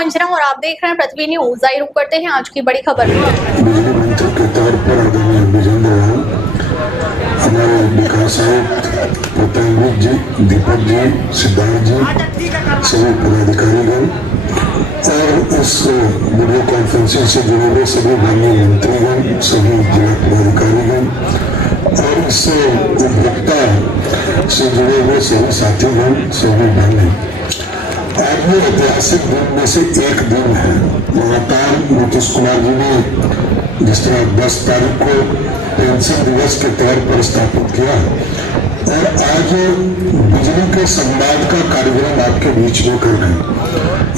अंजना और आप देख रहे हैं पृथ्वी न्यूज। आइए रुक करते हैं आज की बड़ी खबर। बिजली मंत्री के तौर पर आदरणीय विजेंद्र हमारे विकास आयुक्त प्रताप जी, दीपक जी, सिद्धार्थ जी, सभी पदाधिकारीगण और इस वीडियो कॉन्फ्रेंसिंग से जुड़े हुए सभी माननीय मंत्रीगण, सभी जिला पदाधिकारीगण और इस उपभोक्ता से जुड़े हुए सभी साथीगण, सभी बहनें, आज ये ऐतिहासिक दिन में से एक दिन है। लगातार नीतीश कुमार जी ने जिस तरह 10 तारीख को पेंशन दिवस के तौर पर स्थापित किया और आज बिजली के संवाद का कार्यक्रम आपके बीच में कर रहे हैं,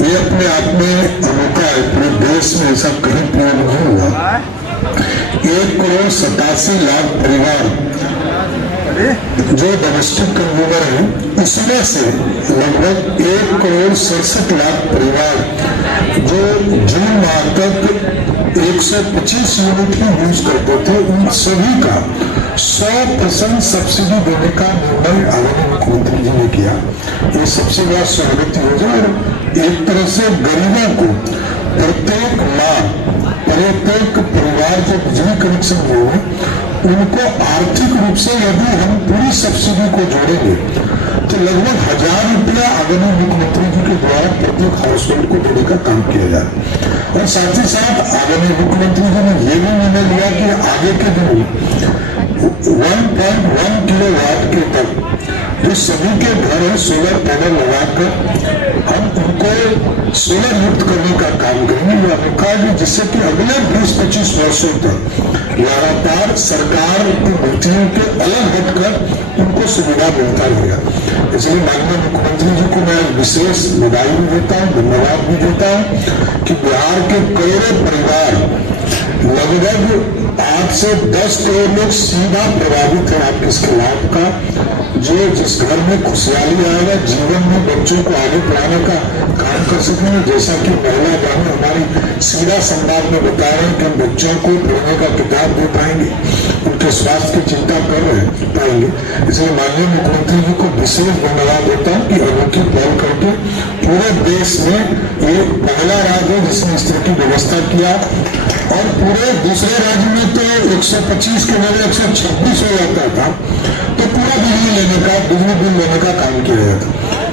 ये अपने आप में अनोखा है। पूरे देश में ऐसा कहीं प्रयोग नहीं हुआ। 1,87,00,000 परिवार जो डोमेस्टिक कंज्यूमर है, इसमें से लगभग 1,67,00,000 परिवार जो जून माह तक 125 यूनिट ही यूज करते थे, उन सभी का 100% सब्सिडी देने का निर्णय आदरणीय मुख्यमंत्री जी ने किया। ये सबसे बड़ा स्वागत योजना और एक तरह से गरीबों को प्रत्येक माह प्रत्येक परिवार जो बिजली कनेक्शन हुए उनको आर्थिक रूप से यदि हम पूरी सब्सिडी को जोड़ेंगे तो लगभग 1,000 रुपया आदरणीय मुख्यमंत्री जी के द्वारा प्रत्येक हाउस होल्ड को देने का काम किया जा रहा है। और साथ ही साथ आदरणीय मुख्यमंत्री जी ने यह भी निर्णय लिया कि आगे के दिनों 1.1 किलोवाट के तक जो सभी के घर है सोलर पैनल लगाकर हम उनको सोलर मुक्त करने का काम करेंगे। यह अनोखा है जिससे कि अगले 20-25 वर्षों तक लगातार सरकार की नीतियों के अलग हटकर उनको सुविधा मिलता रहेगा। इसलिए माननीय मुख्यमंत्री जी को मैं विशेष बधाई भी देता हूँ, धन्यवाद भी देता हूँ कि बिहार के करोड़ों परिवार लगभग 8 से 10 करोड़ लोग सीधा प्रभावित है आपके इसके लाभ का। जो जिस घर में खुशहाली आएगा, जीवन में बच्चों को आगे पढ़ाने का काम कर सकेंगे। जैसा कि महिला बहन हमारी सीधा संवाद में बता रहे हैं कि हम बच्चों को पढ़ने का किताब दे पाएंगे, उनके स्वास्थ्य की चिंता कर रहे पाएंगे। इसलिए माननीय मुख्यमंत्री जी को विशेष धन्यवाद देता हूँ कि अनोखी पहल करके पूरे देश में ये पहला राज्य है जिसने इस तरह की व्यवस्था किया। और पूरे दूसरे राज्य में तो 125 के बजाय 126 हो जाता था, तो पूरा बिजली बिल लेने का काम किया जाता।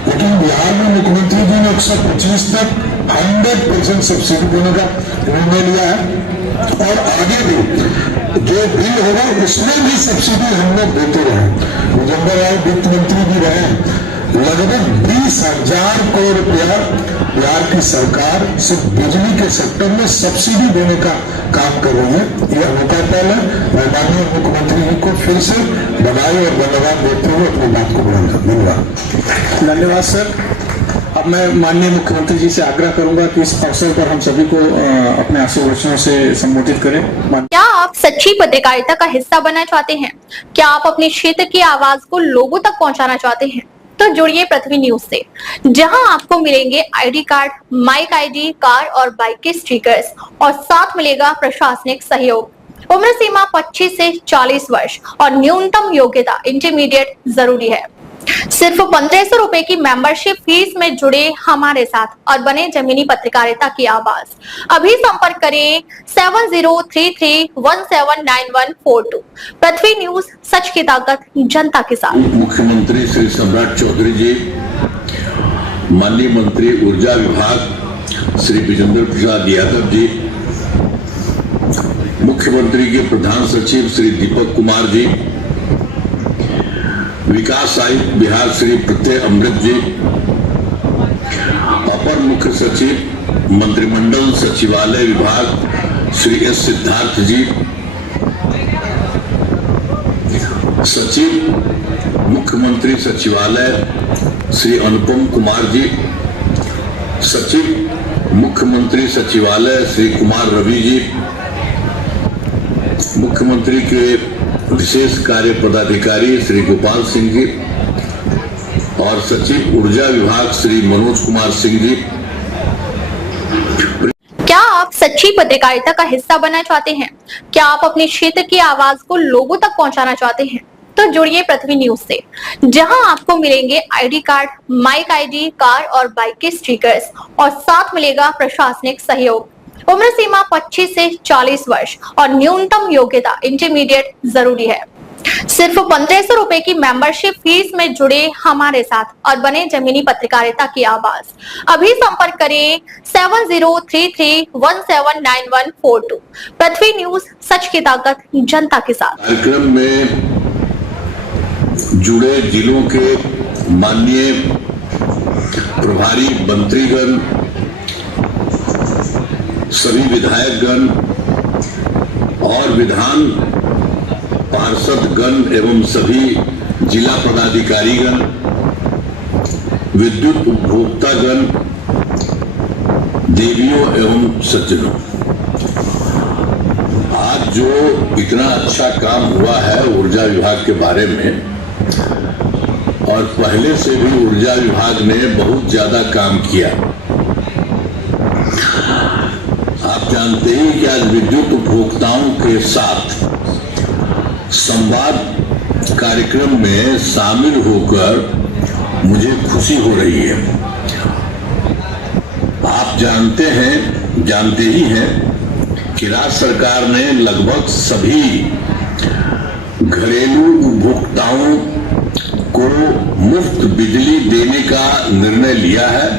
लेकिन बिहार में मुख्यमंत्री जी ने 125 तक 100% सब्सिडी देने का निर्णय लिया है और आगे भी जो बिल होगा उसमें भी सब्सिडी हम लोग देते रहे। विजेंद्र राय वित्त मंत्री भी रहे। लगभग 20,000 करोड़ रुपया बिहार की सरकार सिर्फ बिजली के सेक्टर में सब्सिडी देने का काम कर रही है। ये अनोखा पहल है। मैं माननीय मुख्यमंत्री जी को फिर से बधाई और धन्यवाद देते हुए अपनी बात को बढ़ाऊंगा। धन्यवाद। धन्यवाद सर। अब मैं माननीय मुख्यमंत्री जी से आग्रह करूंगा कि इस अवसर पर हम सभी को अपने आशीर्वचनों से संबोधित करें। क्या आप सच्ची पत्रकारिता का हिस्सा बनना चाहते हैं? क्या आप अपने क्षेत्र की आवाज को लोगों तक पहुंचाना चाहते हैं? तो जुड़िए पृथ्वी न्यूज से, जहां आपको मिलेंगे ID card, mic ID, car और बाइक के स्टिकर्स और साथ मिलेगा प्रशासनिक सहयोग। उम्र सीमा 25 से 40 वर्ष और न्यूनतम योग्यता इंटरमीडिएट जरूरी है। सिर्फ 1,500 रुपए की मेंबरशिप फीस में जुड़े हमारे साथ और बने जमीनी पत्रकारिता की आवाज। अभी संपर्क करें 7033179142। पृथ्वी न्यूज, सच की ताकत जनता के साथ। मुख्यमंत्री श्री सम्राट चौधरी जी, माननीय मंत्री ऊर्जा विभाग श्री विजेंद्र प्रसाद यादव जी, मुख्यमंत्री के प्रधान सचिव श्री दीपक कुमार जी, विकास आयुक्त बिहार श्री प्रत्यय अमृत जी, अपर मुख्य सचिव मंत्रिमंडल सचिवालय विभाग श्री एस सिद्धार्थ जी, सचिव मुख्यमंत्री सचिवालय श्री अनुपम कुमार जी, सचिव मुख्यमंत्री सचिवालय श्री कुमार रवि जी, मुख्यमंत्री के विशेष कार्य पदाधिकारी श्री गोपाल सिंह जी और सचिव ऊर्जा विभाग श्री मनोज कुमार सिंह जी। क्या आप सच्ची पत्रकारिता का हिस्सा बनना चाहते हैं? क्या आप अपने क्षेत्र की आवाज को लोगों तक पहुंचाना चाहते हैं? तो जुड़िए पृथ्वी न्यूज से, जहां आपको मिलेंगे ID card, mic ID, car और बाइक के स्टिकर्स और साथ मिलेगा प्रशासनिक सहयोग। उम्र सीमा 25 से 40 वर्ष और न्यूनतम योग्यता इंटरमीडिएट जरूरी है। सिर्फ 1500 रुपए की मेंबरशिप फीस में जुड़े हमारे साथ और बने जमीनी पत्रकारिता की आवाज। अभी संपर्क करें 7033179142। पृथ्वी न्यूज, सच की ताकत जनता के साथ। कार्यक्रम में जुड़े जिलों के माननीय प्रभारी मंत्रीगण, सभी विधायकगण और विधान पार्षदगण एवं सभी जिला पदाधिकारीगण, विद्युत उपभोक्तागण, देवियों एवं सज्जनों, आज जो इतना अच्छा काम हुआ है ऊर्जा विभाग के बारे में, और पहले से भी ऊर्जा विभाग ने बहुत ज्यादा काम किया। आप जानते हैं कि आज विद्युत उपभोक्ताओं के साथ संवाद कार्यक्रम में शामिल होकर मुझे खुशी हो रही है। आप जानते ही हैं कि राज्य सरकार ने लगभग सभी घरेलू उपभोक्ताओं को मुफ्त बिजली देने का निर्णय लिया है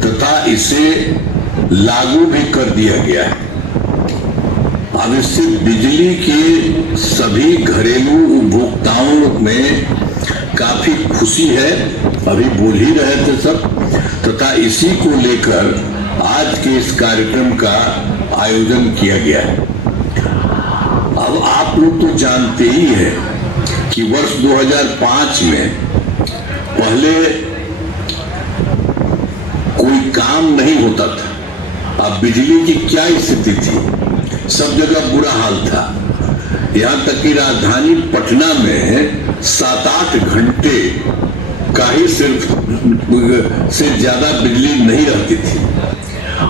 तथा इसे लागू भी कर दिया गया है। अब इससे बिजली के सभी घरेलू उपभोक्ताओं में काफी खुशी है, अभी बोल ही रहे थे सब, तथा इसी को लेकर आज के इस कार्यक्रम का आयोजन किया गया है। अब आप लोग तो जानते ही हैं कि वर्ष 2005 में पहले कोई काम नहीं होता था। अब बिजली की क्या स्थिति थी, सब जगह बुरा हाल था। यहाँ तक कि राजधानी पटना में 7-8 घंटे का ही सिर्फ से ज्यादा बिजली नहीं रहती थी।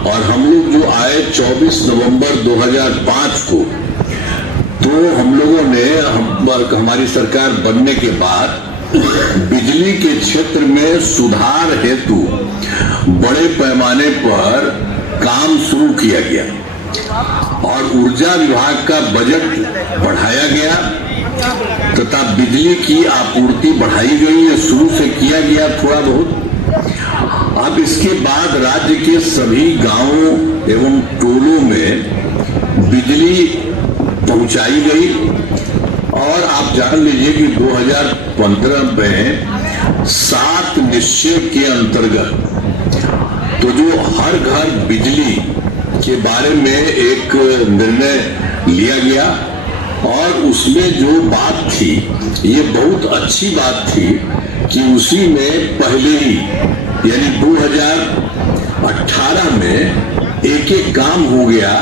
और हम लोग जो आए 24 नवंबर 2005 को, तो हम लोगों ने हमारी सरकार बनने के बाद बिजली के क्षेत्र में सुधार हेतु बड़े पैमाने पर काम शुरू किया गया और ऊर्जा विभाग का बजट बढ़ाया गया तथा बिजली की आपूर्ति बढ़ाई गई है। शुरू से किया गया थोड़ा बहुत। अब इसके बाद राज्य के सभी गांवों एवं टोलों में बिजली पहुंचाई गई और आप जान लीजिए कि 2015 में 7 निश्चय के अंतर्गत तो जो हर घर बिजली के बारे में एक निर्णय लिया गया और उसमें जो बात थी ये बहुत अच्छी बात थी कि उसी में पहले ही यानी 2018 में एक काम हो गया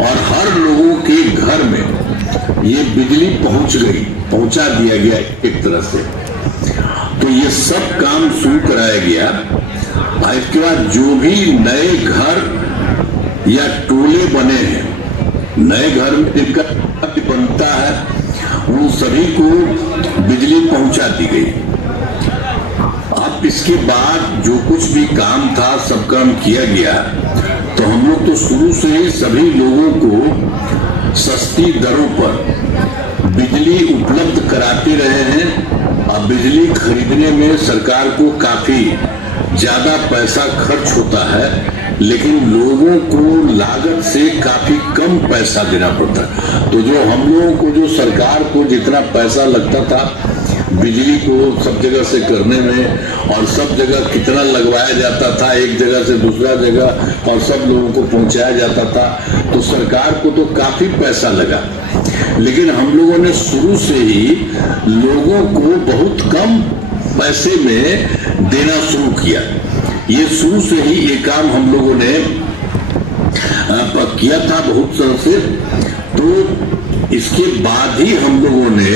और हर लोगों के घर में ये बिजली पहुंचा दिया गया एक तरह से। तो ये सब काम शुरू कराया गया। इसके बाद जो भी नए घर या टोले बने हैं, नए घर में जिनका बनता है, उन सभी को बिजली पहुंचा दी गई। अब इसके बाद जो कुछ भी काम था सब काम किया गया। तो हम लोग तो शुरू से ही सभी लोगों को सस्ती दरों पर बिजली उपलब्ध कराते रहे हैं। अब बिजली खरीदने में सरकार को काफी ज्यादा पैसा खर्च होता है, लेकिन लोगों को लागत से काफी कम पैसा देना पड़ता है। तो जो हम लोगों को जो सरकार को जितना पैसा लगता था बिजली को सब जगह से करने में और सब जगह कितना लगवाया जाता था एक जगह से दूसरा जगह और सब लोगों को पहुंचाया जाता था, तो सरकार को तो काफी पैसा लगा। लेकिन हम लोगों ने शुरू से ही लोगों को बहुत कम पैसे में देना शुरू किया। ये शुरू से ही ये काम हम लोगों ने किया था बहुत तरह से। तो इसके बाद ही हम लोगों ने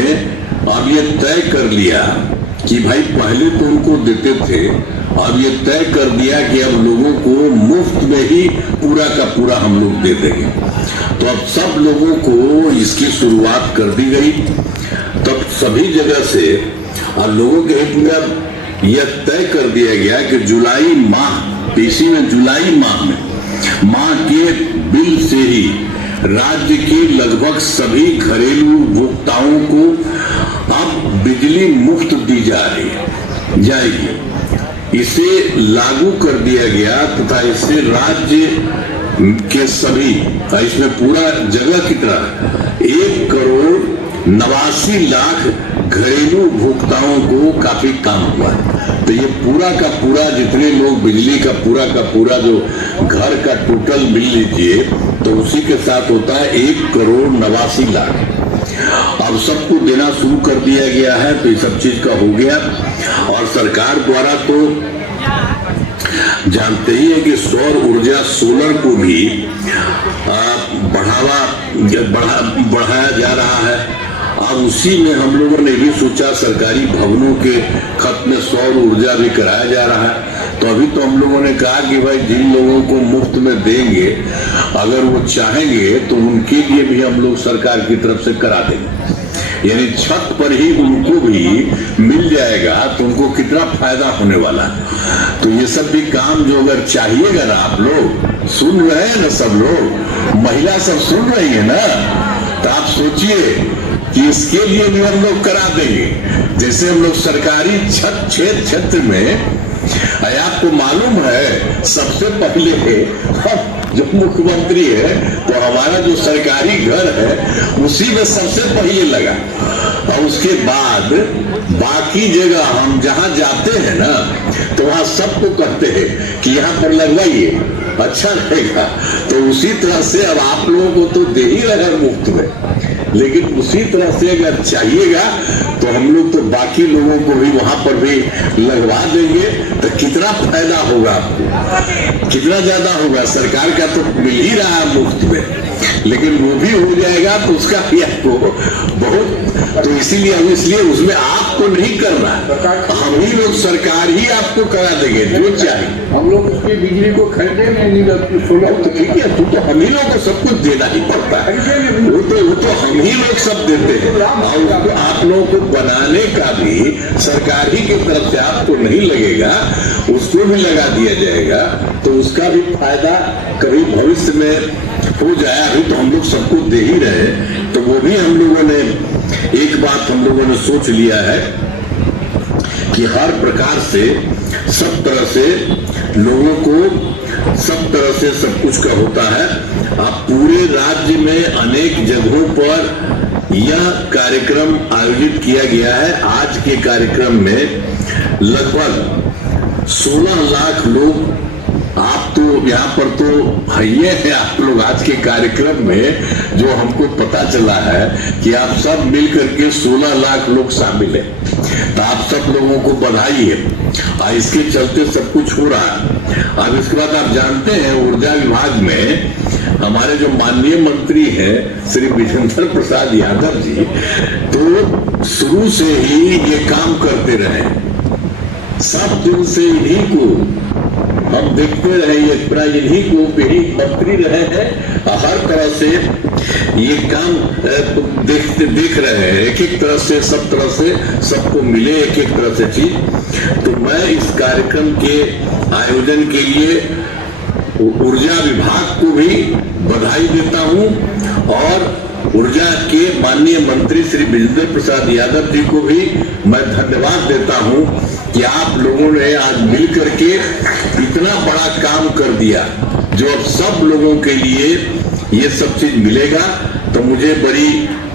अब ये तय कर लिया कि भाई पहले तो उनको देते थे, अब ये तय कर दिया कि अब लोगों को मुफ्त में ही पूरा का पूरा हम लोग दे देंगे। तो अब सब लोगों को इसकी शुरुआत कर दी गई। तब सभी जगह से अब लोगों के हित में अब यह तय कर दिया गया कि जुलाई माह, इसी में जुलाई माह के बिल से ही राज्य के लगभग सभी घरेलू उपभोक्ताओं को अब बिजली मुफ्त दी जाएगी। इसे लागू कर दिया गया तथा इससे राज्य के सभी, इसमें पूरा जगह कितना 1,89,00,000 घरेलू उपभोक्ताओं को काफी काम हुआ। तो ये पूरा का पूरा जितने लोग बिजली का पूरा जो घर का टोटल बिल लीजिए तो उसी के साथ होता है 1,89,00,000। अब सबको देना शुरू कर दिया गया है, तो ये सब चीज का हो गया। और सरकार द्वारा तो जानते ही है कि सौर ऊर्जा, सोलर को भी बढ़ाया जा रहा है। अब उसी में हम लोगों ने भी सोचा सरकारी भवनों के खत में सौर ऊर्जा भी कराया जा रहा है। तो अभी तो हम लोगों ने कहा कि भाई जिन लोगों को मुफ्त में देंगे, अगर वो चाहेंगे तो उनके लिए भी हम लोग सरकार की तरफ से करा देंगे, यानी छत पर ही उनको भी मिल जाएगा। तो उनको कितना फायदा होने वाला है। तो ये सब भी काम जो अगर चाहिएगा ना, आप लोग सुन रहे हैं ना, सब लोग महिला सब सुन रही है ना, तो आप सोचिए कि इसके लिए भी हम लोग करा देंगे। जैसे हम लोग सरकारी क्षेत्र में, आपको मालूम है सबसे पहले हम जो मुख्यमंत्री है तो हमारा जो सरकारी घर है उसी में सबसे पहले लगा, और उसके बाद बाकी जगह हम जहां जाते हैं ना तो वहां सबको कहते हैं कि यहाँ पर लगवाइए, अच्छा रहेगा। तो उसी तरह से अब आप लोगों को तो दे ही रहे मुफ्त में, लेकिन उसी तरह से अगर चाहिएगा तो हम लोग तो बाकी लोगों को भी वहां पर भी लगवा देंगे। तो कितना फायदा होगा आपको, कितना ज्यादा होगा। सरकार का तो मिल ही रहा है मुफ्त में, लेकिन वो भी हो जाएगा तो उसका भी आपको बहुत, तो इसलिए उसमें आपको नहीं करना, हम ही लोग सरकार ही आपको करा देंगे जो चाहिए। हम लोग उसकी बिजली को खरीदे नहीं, तो ठीक है, तो हम ही लोग को सब कुछ देना ही पड़ता है। वो तो हम ही लोग सब देते हैं। और आप लोगों को बनाने का भी सरकार ही की तरफ से आपको नहीं लगेगा, उसको भी लगा दिया जाएगा। तो उसका भी फायदा कभी भविष्य में हो जाए। अभी तो हम लोग सबको दे ही रहे, तो वो भी हम लोगों ने एक बात हम लोगों ने सोच लिया है कि हर प्रकार से सब तरह से लोगों को सब तरह से सब कुछ का होता है। अब पूरे राज्य में अनेक जगहों पर यह कार्यक्रम आयोजित किया गया है। आज के कार्यक्रम में लगभग 16 लाख लोग, आप तो यहाँ पर तो है हैं आप लोग आज के कार्यक्रम में, जो हमको पता चला है कि आप सब मिलकर के 16 लाख लोग शामिल हैं। तो आप सब लोगों को बधाई है। इसके चलते सब कुछ हो रहा है। अब इसके बाद आप जानते हैं ऊर्जा विभाग में हमारे जो माननीय मंत्री हैं श्री विजेंद्र प्रसाद यादव जी, तो शुरू से ही ये काम करते रहे। सब दिन से इन्हीं को हम देखते रहे, ये पूरा इन्हीं को मंत्री रहे हैं। हर तरह से ये काम देख रहे हैं, एक तरह से सब तरह से सबको मिले एक तरह से चीज। तो मैं इस कार्यक्रम के आयोजन के लिए ऊर्जा विभाग को भी बधाई देता हूं और ऊर्जा के माननीय मंत्री श्री विजेंद्र प्रसाद यादव जी को भी मैं धन्यवाद देता हूं कि आप लोगों ने आज मिलकर के इतना बड़ा काम कर दिया, जो अब सब लोगों के लिए ये सब चीज मिलेगा। तो मुझे बड़ी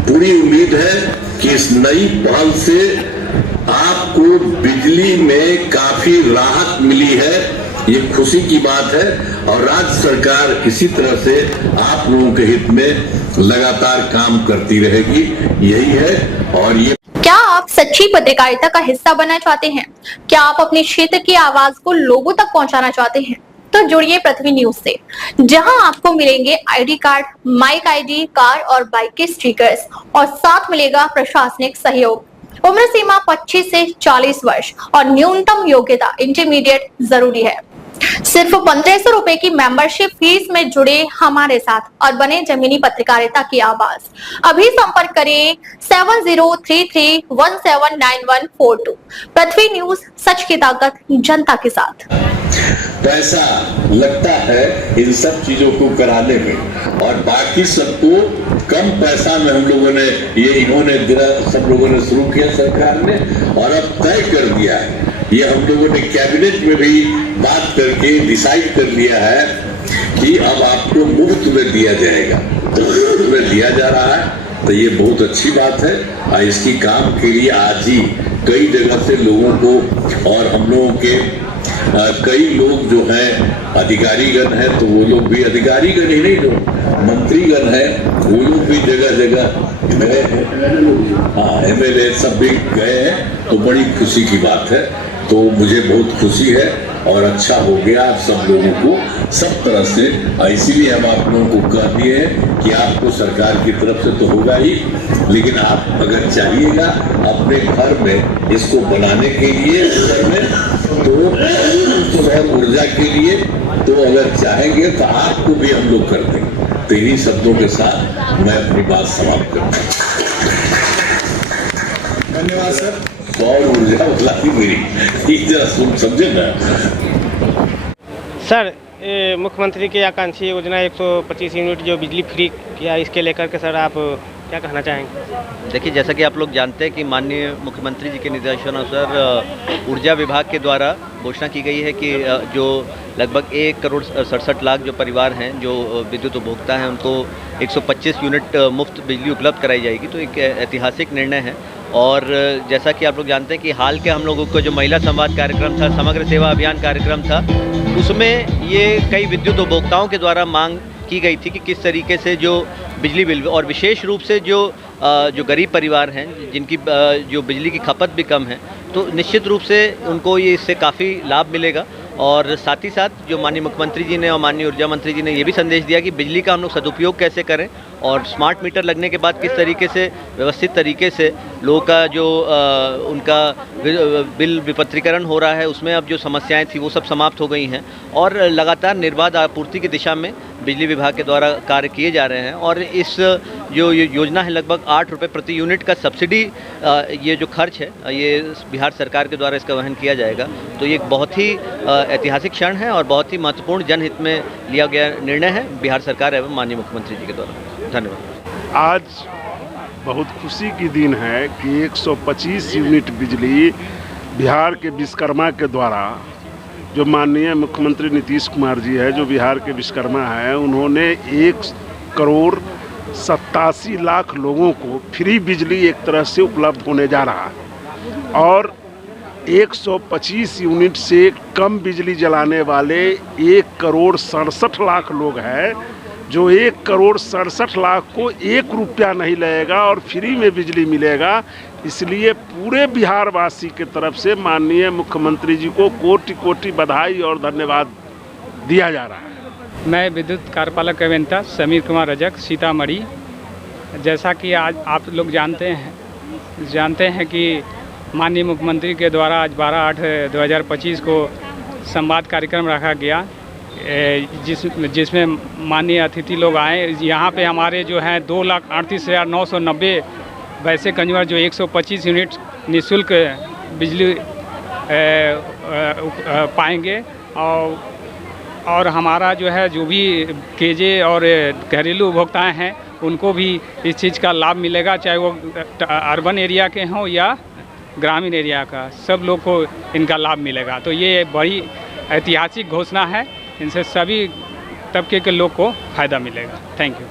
पूरी उम्मीद है कि इस नई पहल से आपको बिजली में काफी राहत मिली है, ये खुशी की बात है। और राज्य सरकार इसी तरह से आप लोगों के हित में लगातार काम करती रहेगी, यही है। और ये क्या आप सच्ची पत्रकारिता का हिस्सा बनना चाहते हैं? क्या आप अपने क्षेत्र की आवाज को लोगों तक पहुंचाना चाहते हैं? तो जुड़िए पृथ्वी न्यूज से, जहां आपको मिलेंगे ID card, mic ID, car और बाइक के स्टिकर्स और साथ मिलेगा प्रशासनिक सहयोग। उम्र सीमा 25 से 40 वर्ष और न्यूनतम योग्यता इंटरमीडिएट जरूरी है। सिर्फ 1500 रुपए की मेंबरशिप फीस में जुड़े हमारे साथ और बने जमीनी पत्रकारिता की आवाज। अभी संपर्क करें 7033179142। पृथ्वी न्यूज, सच की ताकत जनता के साथ। पैसा लगता है इन सब चीजों को कराने में, और बाकी सबको कम पैसा में हम लोगों ने सब लोगों ने शुरू किया सरकार ने, और अब तय कर दिया है, ये हम लोगों ने कैबिनेट में भी बात करके डिसाइड कर लिया है कि अब आपको मुफ्त में दिया जाएगा, तो मुफ्त में दिया जा रहा है। तो ये बहुत अच्छी बात है, और इसकी काम के लिए आज ही कई जगह से लोगों को, और हम लोगों के कई लोग जो हैं अधिकारीगण हैं, तो वो लोग भी अधिकारीगण ही नहीं, जो मंत्रीगण हैं वो लोग भी जगह जगह गए हैं, हाँ MLA सब भी गए हैं, तो बड़ी खुशी की बात है। तो मुझे बहुत खुशी है और अच्छा हो गया आप सब लोगों को सब तरह से, इसीलिए हम आप लोगों को कह दिए हैं कि आपको सरकार की तरफ से तो होगा ही, लेकिन आप अगर चाहिएगा अपने घर में इसको बनाने के लिए, तो सौर ऊर्जा के लिए, तो अगर चाहेंगे तो आपको भी हम लोग कर देंगे। तो इन्हीं शब्दों के साथ मैं अपनी बात समाप्त करता हूँ। धन्यवाद सर। सौर ऊर्जा वाली मेरी जरा समझे ना सर, मुख्यमंत्री की आकांक्षी योजना 125 यूनिट जो बिजली फ्री किया, इसके लेकर के सर आप क्या कहना चाहेंगे? देखिए, जैसा कि आप लोग जानते हैं कि माननीय मुख्यमंत्री जी के निर्देशानुसार ऊर्जा विभाग के द्वारा घोषणा की गई है कि जो लगभग 1,67,00,000 जो परिवार हैं जो विद्युत उपभोक्ता हैं उनको 125 यूनिट मुफ्त बिजली उपलब्ध कराई जाएगी। तो एक ऐतिहासिक निर्णय है। और जैसा कि आप लोग जानते हैं कि हाल के हम लोगों को जो महिला संवाद कार्यक्रम था, समग्र सेवा अभियान कार्यक्रम था, उसमें ये कई विद्युत उपभोक्ताओं के द्वारा मांग की गई थी कि किस तरीके से जो बिजली बिल, और विशेष रूप से जो गरीब परिवार हैं जिनकी जो बिजली की खपत भी कम है, तो निश्चित रूप से उनको ये इससे काफ़ी लाभ मिलेगा। और साथ ही साथ जो माननीय मुख्यमंत्री जी ने और माननीय ऊर्जा मंत्री जी ने ये भी संदेश दिया कि बिजली का हम लोग सदुपयोग कैसे करें, और स्मार्ट मीटर लगने के बाद किस तरीके से व्यवस्थित तरीके से लोगों का जो उनका बिल विपत्रीकरण हो रहा है, उसमें अब जो समस्याएं थी वो सब समाप्त हो गई हैं, और लगातार निर्बाध आपूर्ति की दिशा में बिजली विभाग के द्वारा कार्य किए जा रहे हैं। और इस जो योजना है, लगभग 8 रुपये प्रति यूनिट का सब्सिडी ये जो खर्च है ये बिहार सरकार के द्वारा इसका वहन किया जाएगा। तो ये एक बहुत ही ऐतिहासिक क्षण है और बहुत ही महत्वपूर्ण जनहित में लिया गया निर्णय है बिहार सरकार एवं माननीय मुख्यमंत्री जी के द्वारा। धन्यवाद। आज बहुत खुशी की दिन है कि 125 यूनिट बिजली बिहार के विश्वकर्मा के द्वारा, जो माननीय मुख्यमंत्री नीतीश कुमार जी है, जो बिहार के विश्वकर्मा हैं, उन्होंने 1,87,00,000 लोगों को फ्री बिजली एक तरह से उपलब्ध होने जा रहा है। और 125 यूनिट से कम बिजली जलाने वाले 1,67,00,000 लोग हैं, जो 1,67,00,000 को 1 रुपया नहीं लगेगा और फ्री में बिजली मिलेगा। इसलिए पूरे बिहार वासी के तरफ से माननीय मुख्यमंत्री जी को कोटि कोटि बधाई और धन्यवाद दिया जा रहा है। मैं विद्युत कार्यपालक अभियंता समीर कुमार रजक, सीतामढ़ी। जैसा कि आज आप लोग जानते हैं कि माननीय मुख्यमंत्री के द्वारा आज 12/8/2025 को संवाद कार्यक्रम रखा गया, जिसमें माननीय अतिथि लोग आए। यहाँ पे हमारे जो हैं 2,38,990 वैसे कंज्यूमर जो 125 यूनिट निःशुल्क बिजली पाएंगे। और हमारा जो है जो भी केजे और घरेलू उपभोक्ताएँ हैं उनको भी इस चीज़ का लाभ मिलेगा, चाहे वो अर्बन एरिया के हों या ग्रामीण एरिया का, सब लोग को इनका लाभ मिलेगा। तो ये बड़ी ऐतिहासिक घोषणा है, इनसे सभी तबके के लोग को फ़ायदा मिलेगा। Thank you.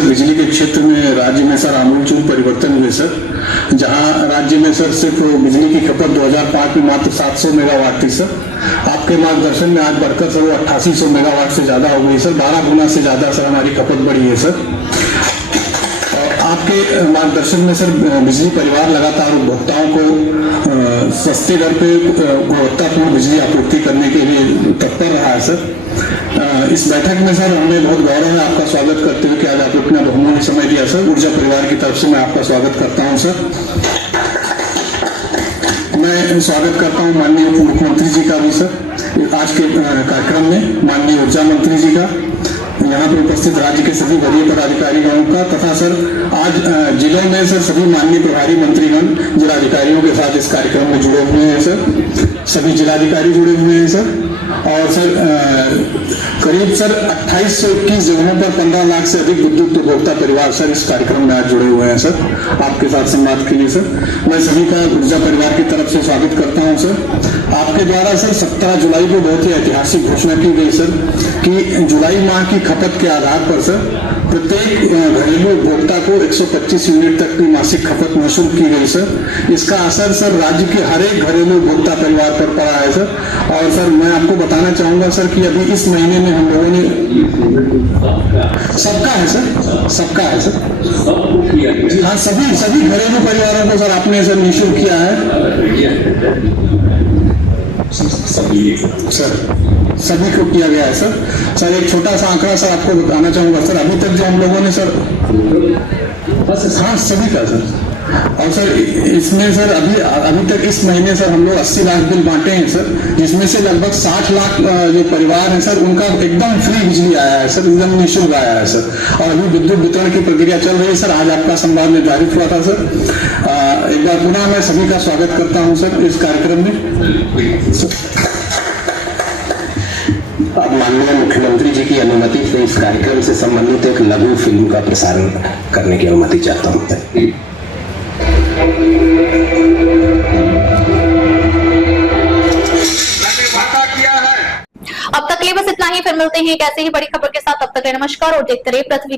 बिजली के क्षेत्र में राज्य में सर आमूलचूल परिवर्तन हुए सर, जहां राज्य में सर सिर्फ बिजली की खपत 2005 में मात्र 700 मेगावाट थी सर। आपके मार्गदर्शन में आज बढ़कर सर वो 8800 मेगावाट से ज़्यादा हो गई सर, 12 गुना से ज़्यादा सर हमारी खपत बढ़ी है सर। आपके मार्गदर्शन में सर बिजली परिवार लगातार उपभोक्ताओं को सस्ते दर पे गुणवत्तापूर्ण बिजली आपूर्ति करने के लिए तत्पर रहा है सर। इस बैठक में सर हमें बहुत गौरव है आपका स्वागत करते हुए कि आज आपने अपना बहुमूल्य समय दिया सर। ऊर्जा परिवार की तरफ से मैं आपका स्वागत करता हूं सर। मैं स्वागत करता हूं माननीय उप मुख्यमंत्री जी का भी सर आज के कार्यक्रम में, माननीय ऊर्जा मंत्री जी का, यहाँ पर उपस्थित राज्य के सभी वरीय पदाधिकारियों का, तथा सर आज जिलों में सर सभी माननीय प्रभारी मंत्रीगण जिलाधिकारियों के साथ इस कार्यक्रम में जुड़े हुए हैं सर, सभी जिलाधिकारी जुड़े हुए हैं सर। और सर करीब सर 2821 जगहों पर 15 लाख से अधिक विद्युत उपभोक्ता परिवार सर इस कार्यक्रम में आज जुड़े हुए हैं सर, आपके साथ संवाद के लिए सर। मैं सभी का ऊर्जा परिवार की तरफ से स्वागत करता हूं सर। आपके द्वारा सर 17 जुलाई को बहुत ही ऐतिहासिक घोषणा की गई सर कि जुलाई माह की खपत के आधार पर सर प्रत्येक घरेलू उपभोक्ता को 125 यूनिट तक की मासिक खपत निःशुल्क की गई सर। इसका असर सर राज्य के हर एक घरेलू उपभोक्ता परिवार पर पड़ा है सर। और सर मैं आपको बताना चाहूंगा सर कि अभी इस महीने में हम लोगों ने सबका है सर हाँ सभी घरेलू परिवारों को सर आपने सर निःशुल्क किया है सभी को किया गया है सर। एक छोटा सा आंकड़ा सर आपको बताना चाहूंगा सर, अभी तक जो हम लोगों ने सर हाँ सभी का सर, और सर इसमें सर अभी तक इस महीने सर हम लोग 80 लाख बिल बांटे हैं सर, जिसमें से लगभग 60 लाख जो परिवार हैं सर उनका एकदम फ्री बिजली आया है सर, एकदम निःशुल्क आया है सर। और अभी विद्युत वितरण की प्रक्रिया चल रही है सर, आज आपका संवाद निर्धारित हुआ था सर। एक बार पुनः मैं सभी का स्वागत करता हूँ सर इस कार्यक्रम में। अब माननीय मुख्यमंत्री जी की अनुमति से इस कार्यक्रम से संबंधित एक लघु फिल्म का प्रसारण करने की अनुमति चाहता हूँ। अब तक के लिए बस इतना ही, फिर मिलते हैं एक ऐसे ही बड़ी खबर के साथ। अब तक के लिए नमस्कार और देखते रहिए पृथ्वी।